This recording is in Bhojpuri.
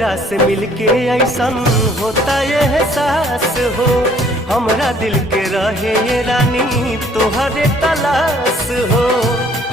तोहरा से मिलके ऐसन होता ये एहसास हो। हमरा दिल के रहे ये रानी तोहरे तलाश हो।